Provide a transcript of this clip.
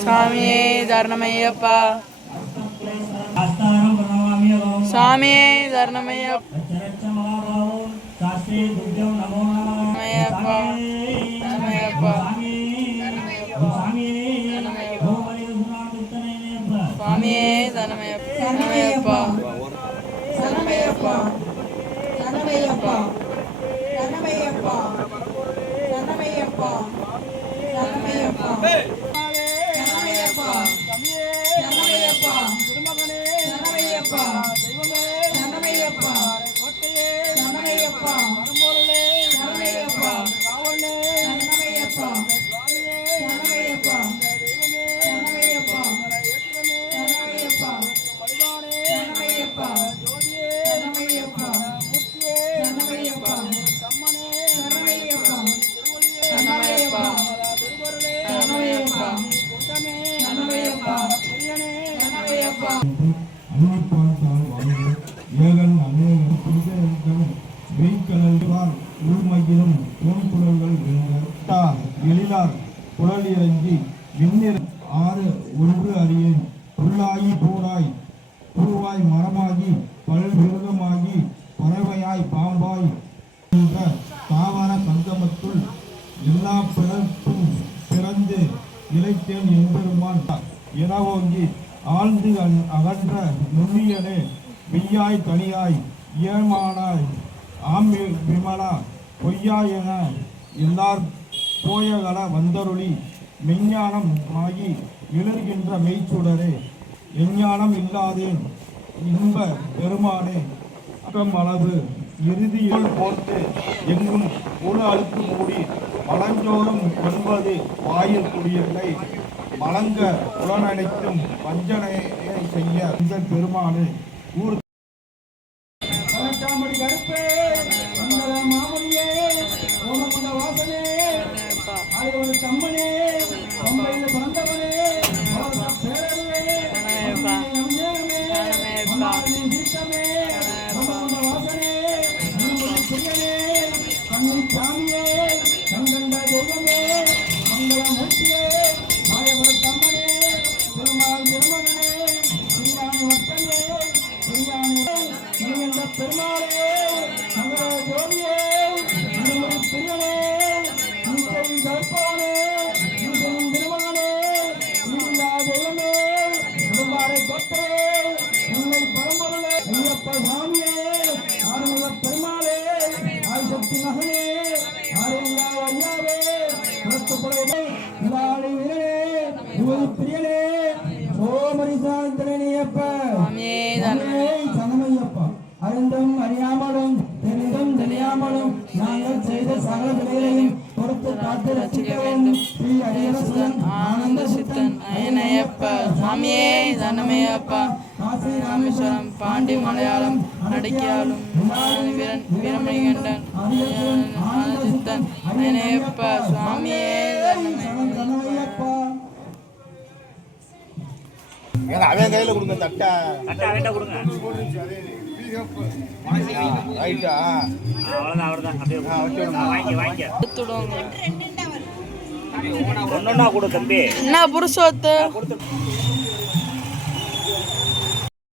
சாமியே தரணமையப்பா, சாமியே தரணமையப்பா, சாமியே தரணமையப்பா, குழல் இறங்கி விண்ணிற ஆறு ஒன்று அறியேன் புல்லாயி பூராய் பூவாய் மரமாகி பல்விருகமாகி பறவையாய் பாம்பாய் என்ற தாவர சங்கமத்துள் எல்லா பிறப்பும் பிறந்து இழைத்தேன் என்பெருமான் எனவோங்கி ஆழ்ந்து அகன்ற நுண்ணியனே மெய்யாய் தனியாய் இயமானாய் ஆம் விமலா பொய்யாய் என எல்லார் போயகல வந்தருளி மெஞ்ஞானம் ஆகி விளர்கின்ற மெய்ச்சுடரே எஞ்ஞானம் இல்லாதேன் இன்ப பெருமானே அளவு இறுதியில் போர்த்து எங்கும் உல அழுத்து மூடி மலஞ்சோறும் என்பது வாயில் குடியலை மலங்க புலனடைத்தும் வஞ்சனையை செய்ய இந்த பெருமானே ஊர் கம்மனே கம்பையில் பிறந்தவனே சாமியே கங்கண்ட தெய்வமே மங்களமூர்த்தியே மாயவரத்தம்மனே பெருமாள் திருமகனே பெரியாணி வட்டனே பெரியாணி பெருமாளே மங்கள ஜோதியே பிரியனே கற்பவனே திருமகனே நீலா தெய்வமே குடும்பாரை கொத்தரே உன்னை பரம்பொருளே ஐயப்ப சாமியே ஆறுமுக பெருமாளே ஆய்சக்தி மகனே ஆரியங்கா ஐயாவே புறத்துக்குறைவே இவாளி வீரனே யுவதி பிரியனே சோமரிசாந்தரணியப்ப சனமையப்பா அறிந்தும் அறியாமலும் தெரிந்தும் தெரியாமலும் நாங்கள் செய்த சகல விலைகளையும் பொறுத்து காத்து ரசிக்க வேண்டும் ஸ்ரீ அரியரசுதன் ஆனந்த சித்தன் அயனையப்ப சாமியே தனமையப்பா காசி ராமேஸ்வரம் பாண்டி மலையாளம் நடிக்காலும் வீரமணிகண்டன் ஆனந்த சித்தன் அயனையப்ப சாமியே தனமையப்பா. அவன் கையில கொடுங்க தட்டா அவன் கொடுங்க என்ன புருஷோத்து